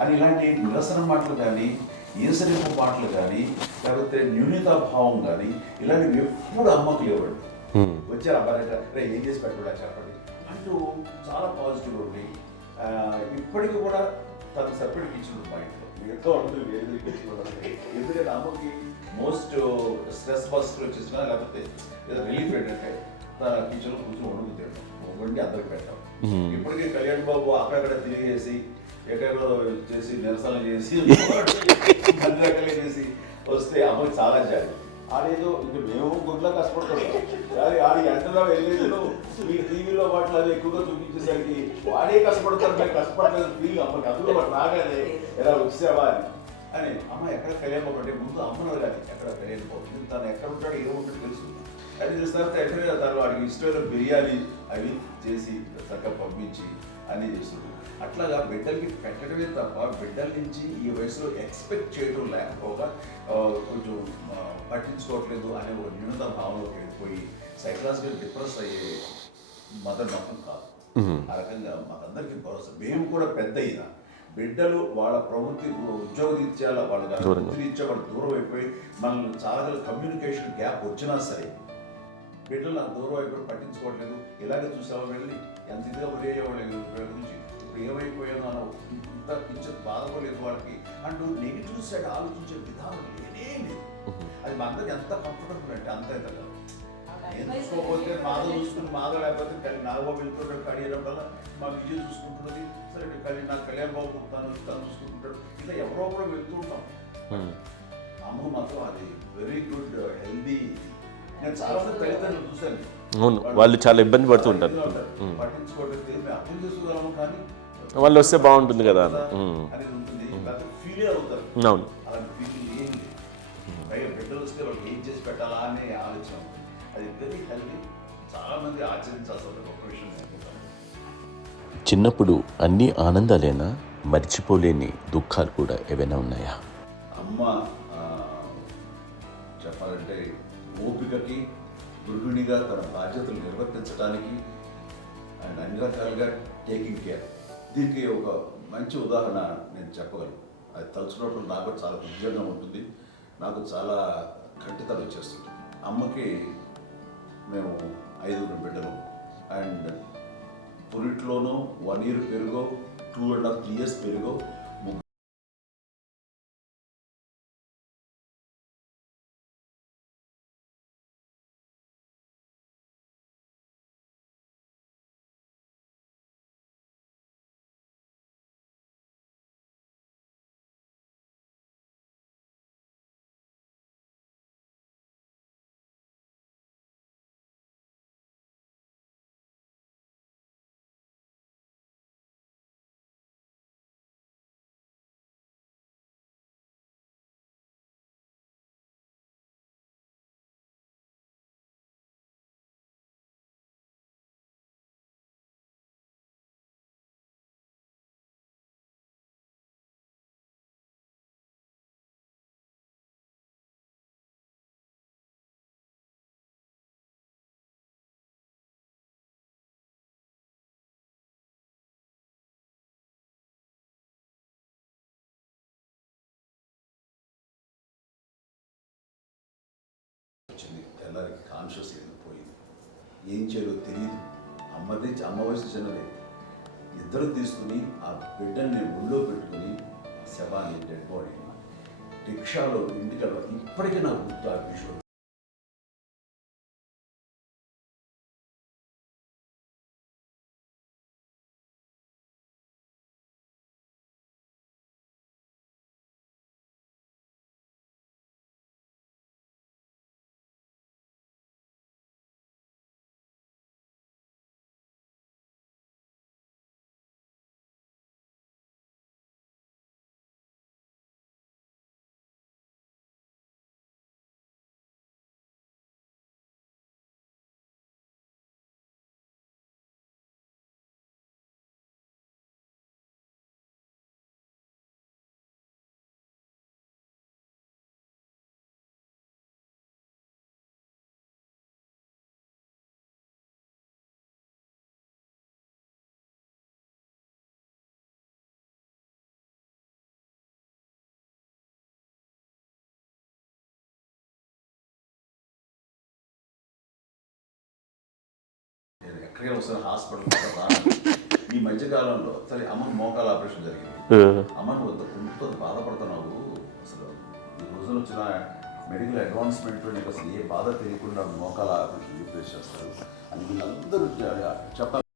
అని ఇలాంటి నిరసన మాటలు కానీ ఈసరింపు మాటలు కానీ లేకపోతే న్యూనతాభావం కానీ ఇలాంటివి ఎప్పుడు అమ్మకు లేవండి. వచ్చారు అబ్బాయి ఏం చేసి పెట్టడా చెప్పండి అంటూ చాలా పాజిటివ్ ఉండి ఇప్పటికీ కూడా తను సపరేట్ కిచెన్ మా ఇంట్లో ఎంతో ఉంటుంది వేరే కిచెన్. ఎందుకంటే అమ్మకి మోస్ట్ స్ట్రెస్ బస్టర్ వచ్చేసినా లేకపోతే ఏదో రిలీఫ్ ఏంటంటే తన కిచెన్లో కూర్చొని వండుకు వండి అందరికి పెట్టాం. ఇప్పటికీ కళ్యాణ్ బాబు అక్కడక్కడ తిరిగేసి ఎక్కడో చేసి నిరసన చేసి అన్ని రకాలుగా చేసి వస్తే అమ్మకి చాలా జాలి. ఆడేదో ఇంక మేము గుడ్లో కష్టపడుతున్నాం ఆడి ఎంటలో వెళ్ళేదో మీరు టీవీలో వాటిలో అది ఎక్కువగా చూపించేసరికి వాడే కష్టపడతారు మేము కష్టపడలేదు ఫీల్ అమ్మకి అందులో వాడు రాగానే ఎలా వచ్చావా అని అమ్మ ఎక్కడ కళ్యాణ్ బాబు అంటే ముందు అమ్మను కానీ ఎక్కడ కళ్యాణ్ బాబు తను ఎక్కడ ఉంటాడు ఏ ఉంటాడు తెలుసు అది చూసిన తర్వాత ఎక్కడ తను వాడికి ఇష్టమైన బిర్యానీ అవి చేసి చక్కగా పంపించి అన్నీ చేస్తుంది. అట్లాగా బిడ్డలకి పెట్టడమే తప్ప బిడ్డల నుంచి ఈ వయసులో ఎక్స్పెక్ట్ చేయడం లేకపోగా కొంచెం పట్టించుకోవట్లేదు అనే ఒక న్యూనత భావంలోకి వెళ్ళిపోయి సైకలాజికల్ డిప్రెస్ అయ్యే మదర్ మాత్రం కాదు. ఆ రకంగా మాకందరికీ భరోసా. మేము కూడా పెద్ద అయినా బిడ్డలు వాళ్ళ ప్రవృత్తి ఉద్యోగరీత్యా వాళ్ళ వృత్తిరీత్యా వాళ్ళు దూరం అయిపోయి మనల్ని చాలా కమ్యూనికేషన్ గ్యాప్ వచ్చినా సరే బిడ్డలు నాకు దూరం అయిపోయి పట్టించుకోవట్లేదు. ఇలాగే చూసావా వెళ్ళి ఎంత ఇదిగా ఒరేవాళ్ళు గురించి ఇప్పుడు ఏమైపోయానో అన్న ఇంత కించెం బాధపడలేదు వాళ్ళకి అంటూ నెగిటివ్ సైడ్ ఆలోచించే విధానం లేనే లేదు. అది మా అందరికి ఎంత కంఫర్టబుల్ అంటే అంత అయితే కదా. నేను చూసుకోకపోతే మాధవ్ చూసుకుని మాధవ్ లేకపోతే నాగబాబు వెళ్తుంటాడు కడియడం వల్ల మా విజయ్ చూసుకుంటున్నది సరే నాకు కళ్యాణ్ బాబు తను చూసుకుంటుంటాడు. ఇలా ఎవరో కూడా వెళ్తూ ఉంటాం. అమ్మ మాత్రం అది వెరీ గుడ్ హెల్దీ. నేను చాలా మంది తల్లిదండ్రులు చూశాను. అవును, వాళ్ళు చాలా ఇబ్బంది పడుతుంటారు. పట్టించుకోవట్లేదు మేము అర్థం చేసుకోగలము కానీ వాళ్ళు వస్తే బాగుంటుంది కదా అనేది ఉంటుంది. ఫీల్ అవుతారు. అవును, అలాంటి ఫీలింగ్ ఏం లేదు. పైగా బిడ్డలు వస్తే వాళ్ళకి ఏం చేసి పెట్టాలా అనే ఆలోచన ఉంటుంది. అది వెరీ హెల్దీ. చాలా మంది ఆచరించాల్సిన గొప్ప విషయం అనుకుంటాను. చిన్నప్పుడు అన్ని ఆనందాలేనా, మర్చిపోలేని దుఃఖాలు కూడా ఏవైనా ఉన్నాయా? అమ్మ చెప్పాలంటే ఓపికకి గృహిణిగా తన బాధ్యతలు నిర్వర్తించడానికి అండ్ అన్ని రకాలుగా టేకింగ్ కేర్. దీనికి ఒక మంచి ఉదాహరణ నేను చెప్పగలను. అది తలుచుకోవడం నాకు చాలా ఉద్యోగం ఉంటుంది. నాకు చాలా ఖండితలు వచ్చేస్తుంది. అమ్మకి మేము 5 బిడ్డలు అండ్ పురిట్లోనూ 1 year పెరుగో 2.5 years పెరుగో వచ్చింది. తెల్లారికి కాన్షియస్ పోయింది. ఏం చేయాలో తెలియదు. అమ్మ వయసు చిన్నదే. ఇద్దరు తీసుకుని ఆ బిడ్డని నేను ఒళ్ళో పెట్టుకుని శవాన్ని డెడ్ బాడీని రిక్షాలో ఇంటికి ఇప్పటికీ నాకు గుర్తు ఆ విషయం. ఎక్కడికి వస్తున్న హాస్పిటల్ ఈ మధ్యకాలంలో సరే అమ్మకు మోకాల ఆపరేషన్ జరిగింది. అమ్మను కొంత బాధపడుతున్నావు, అసలు ఈ రోజున వచ్చిన మెడికల్ అడ్వాన్స్మెంట్ నీకు అసలు ఏ బాధ తెలియకుండా మోకాల ఆపరేషన్ రీప్లేస్ చేస్తారు అని వీళ్ళందరూ చెప్పాలి.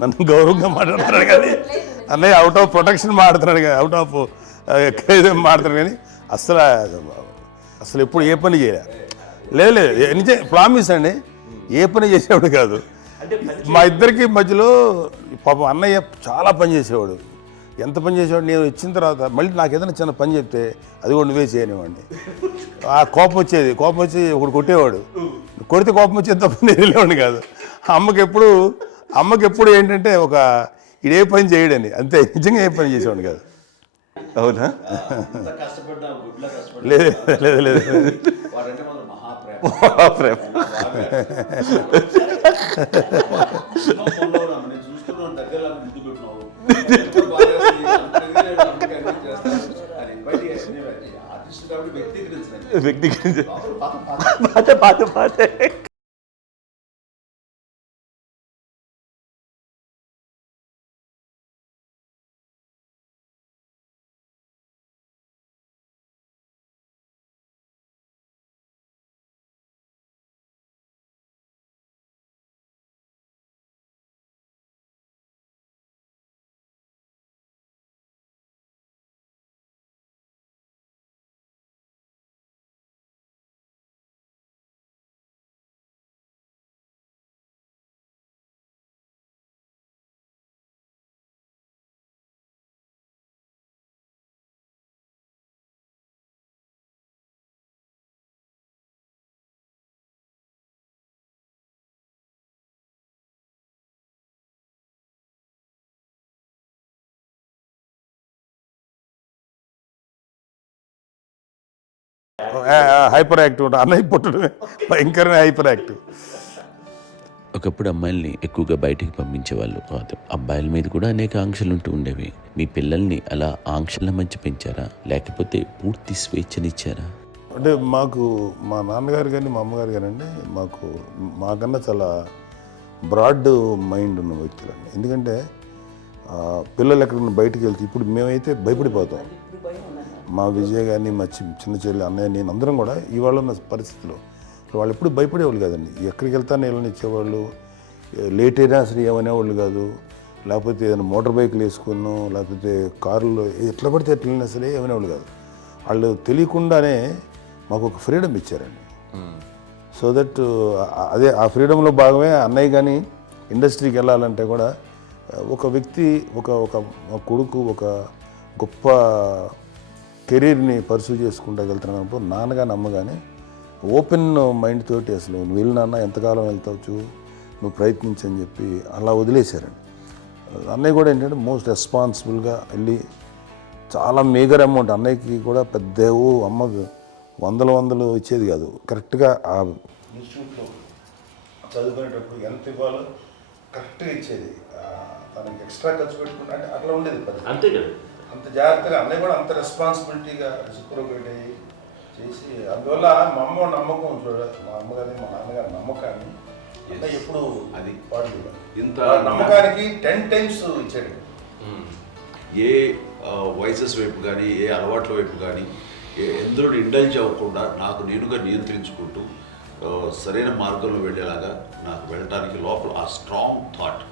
నన్ను గౌరవంగా మాట్లాడుతున్నాడు కానీ అన్నయ్య అవుట్ ఆఫ్ ప్రొటెక్షన్ మాట్లాడుతున్నాడు కానీ అవుట్ ఆఫ్ ఇదే మాట్లాడుతున్నాడు కానీ అసలు ఎప్పుడు ఏ పని చేయలే. లేదు నిజే ప్రామిస్ అండి, ఏ పని చేసేవాడు కాదు. మా ఇద్దరికి మధ్యలో పాపం అన్నయ్య చాలా పని చేసేవాడు. ఎంత పని చేసేవాడు, నేను ఇచ్చిన తర్వాత మళ్ళీ నాకు ఏదైనా చిన్న పని చెప్తే అది కూడా నువ్వే చేయనివ్వండి. ఆ కోపం వచ్చేది, కోపం వచ్చి ఒకడు కొట్టేవాడు, కొడితే కోపం వచ్చేది తప్ప నేను వెళ్ళేవాడిని కాదు. అమ్మకి ఎప్పుడు ఏంటంటే ఒక ఇదే పని చేయడని, అంతే. నిజంగా ఏ పని చేసేవాడిని కాదు. అవునా? లేదు లేదు లేదు మహాప్రేమ. వ్యక్తిగత హైపర్ యాక్టివ్ ఉంటుంది. అన్నయ్య పుట్టడమే భయంకరమైన హైపర్ యాక్టివ్. ఒకప్పుడు అమ్మాయిల్ని ఎక్కువగా బయటికి పంపించేవాళ్ళు కాదు, అబ్బాయిల మీద కూడా అనేక ఆంక్షలు ఉంటూ ఉండేవి. మీ పిల్లల్ని అలా ఆంక్షల మధ్య పెంచారా, లేకపోతే పూర్తి స్వేచ్ఛనిచ్చారా? అంటే మాకు మా నాన్నగారు కానీ మా అమ్మగారు కానండి మాకన్నా చాలా బ్రాడ్ మైండ్ ఉన్న వ్యక్తులండి. ఎందుకంటే పిల్లలు ఎక్కడన్నా బయటకు వెళ్తే ఇప్పుడు మేమైతే భయపడిపోతాం. మా విజయ్ కానీ మా చిన్న చెల్లి అన్నయ్య నేను అందరం కూడా ఇవాళ ఉన్న పరిస్థితిలో వాళ్ళు ఎప్పుడు భయపడేవాళ్ళు కాదండి. ఎక్కడికి వెళ్తాను వీళ్ళని ఇచ్చేవాళ్ళు, లేట్ అయినా అసలు ఏమనేవాళ్ళు కాదు. లేకపోతే ఏదైనా మోటార్ బైక్లు వేసుకున్నాం, లేకపోతే కారులో ఎట్లా పడితే ఎట్లయినా సరే ఏమనేవాళ్ళు కాదు. వాళ్ళు తెలియకుండానే మాకు ఒక ఫ్రీడమ్ ఇచ్చారండి. సో దట్ అదే ఆ ఫ్రీడంలో భాగమే అన్నయ్య కానీ ఇండస్ట్రీకి వెళ్ళాలంటే కూడా ఒక వ్యక్తి ఒక కొడుకు ఒక గొప్ప కెరీర్ని పర్సూ చేసుకుంటూ వెళ్తున్నప్పుడు నాన్నగాని అమ్మగానే ఓపెన్ మైండ్ తోటి అసలు నువ్వు వెళ్ళు నాన్న, ఎంతకాలం వెళ్తావు, నువ్వు ప్రయత్నించని చెప్పి అలా వదిలేశారండి. అన్నయ్య కూడా ఏంటంటే మోస్ట్ రెస్పాన్సిబుల్గా వెళ్ళి చాలా మేజర్ అమౌంట్, అన్నయ్యకి కూడా పెద్ద అమ్మకు వందలు ఇచ్చేది కాదు, కరెక్ట్గా ఆ ఇన్స్టిట్యూట్లో చదువుకునేటప్పుడు ఎంత ఇవ్వాలో కరెక్ట్గా ఇచ్చేది. తనకి ఎక్స్ట్రా ఖర్చు పెట్టుకుంటే అంటే అట్లా ఉండేది పరిస్థితి. అంతే కదా, అంత జాగ్రత్తగా అన్నయ్య కూడా అంత రెస్పాన్సిబిలిటీగా రెసిప్రోకేట్ అయ్యి చేసి, అందువల్ల మా అమ్మ నమ్మకం మా అమ్మగారి మా నాన్నగారి నమ్మకాన్ని అన్నయ్య ఎప్పుడు అది వాడు ఇంత నమ్మకానికి 10 times ఇచ్చాడు. ఏ వయసెస్ వైపు కానీ ఏ అలవాట్ల వైపు కానీ ఎందులో ఇండల్జ్ అవ్వకుండా నాకు నేనుగా నియంత్రించుకుంటూ సరైన మార్గంలో వెళ్ళేలాగా నాకు వెళ్ళడానికి లోపల ఆ స్ట్రాంగ్ థాట్,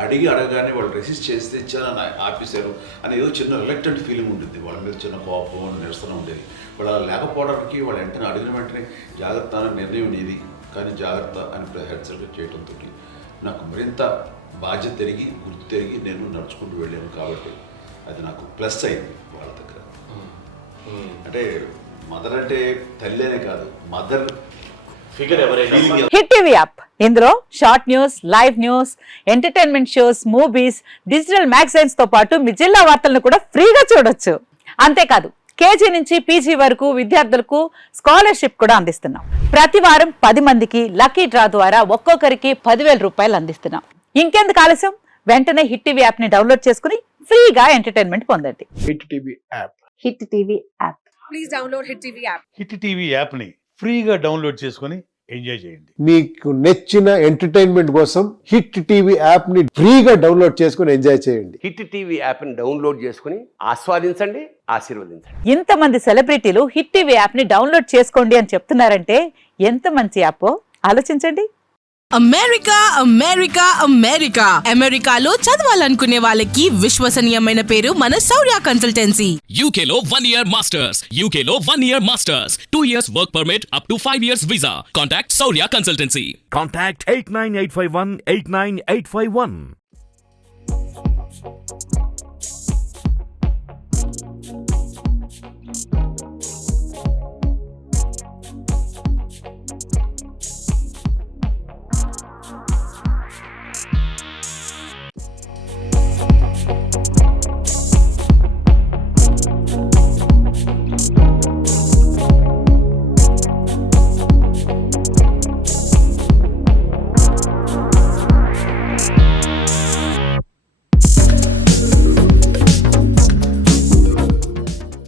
అడగగానే వాళ్ళు రెసిస్ట్ చేస్తే ఇచ్చానని ఆపేశారు అని ఏదో చిన్న రిలక్టెంట్ ఫీలింగ్ ఉంటుంది, వాళ్ళ మీద చిన్న కోపం నిరసన ఉండేది. వాళ్ళు అలా లేకపోవడానికి వాళ్ళు వెంటనే అడిగిన వెంటనే జాగ్రత్త అనే నిర్ణయం ఉండేది. కానీ జాగ్రత్త అని హెచ్చరిక చేయడంతో నాకు మరింత బాధ్యత తిరిగి గుర్తు తిరిగి నేను నడుచుకుంటూ వెళ్ళాను. కాబట్టి అది నాకు ప్లస్ అయింది వాళ్ళ దగ్గర. అంటే మదర్ అంటే తల్లి అనే కాదు, మదర్ ఫిగర్ ఎవరైనా. హిట్ టీవీ యాప్, ఇందులో short news, live news, entertainment shows, movies, digital magazines తో పాటు మీ జిల్లా వార్తలను కూడా ఫ్రీగా చూడొచ్చు. అంతేకాదు కేజీ నుంచి పీజీ వరకు విద్యార్థులకు స్కాలర్షిప్ కూడా అందిస్తున్నాం. ప్రతి వారం 10 మందికి లక్కీ డ్రా ద్వారా ఒక్కొక్కరికి 10,000 రూపాయలు అందిస్తున్నాం. ఇంకెందుకు ఆలస్యం, వెంటనే హిట్ టీవీ యాప్ ని డౌన్లోడ్ చేసుకుని ఫ్రీగా ఎంటర్టైన్మెంట్ పొందండి. Hit TV app. Hit TV app. Please download Hit TV app. Hit TV యాప్ని ఫ్రీగా డౌన్లోడ్ చేసుకొని ఎంజాయ్ చేయండి. మీకు నచ్చిన ఎంటర్టైన్మెంట్ కోసం హిట్ టీవీ యాప్ ని ఫ్రీగా డౌన్లోడ్ చేసుకొని ఎంజాయ్ చేయండి. హిట్ టీవీ యాప్ని డౌన్లోడ్ చేసుకుని ఆస్వాదించండి, ఆశీర్వదించండి. ఇంతమంది సెలబ్రిటీలు హిట్ టీవీ యాప్ ని డౌన్లోడ్ చేసుకోండి అని చెప్తున్నారంటే ఎంత మంచి యాప్ ఆలోచించండి. అమెరికా అమెరికా అమెరికా అమెరికాలో చదవాలనుకునే వాళ్ళకి విశ్వసనీయమైన పేరు మన శౌర్య కన్సల్టెన్సీ. UK లో 1 year masters. UK లో 1 year masters. 2 years work permit up to 5 years visa. Contact Saurya Consultancy. Contact 89851 89851.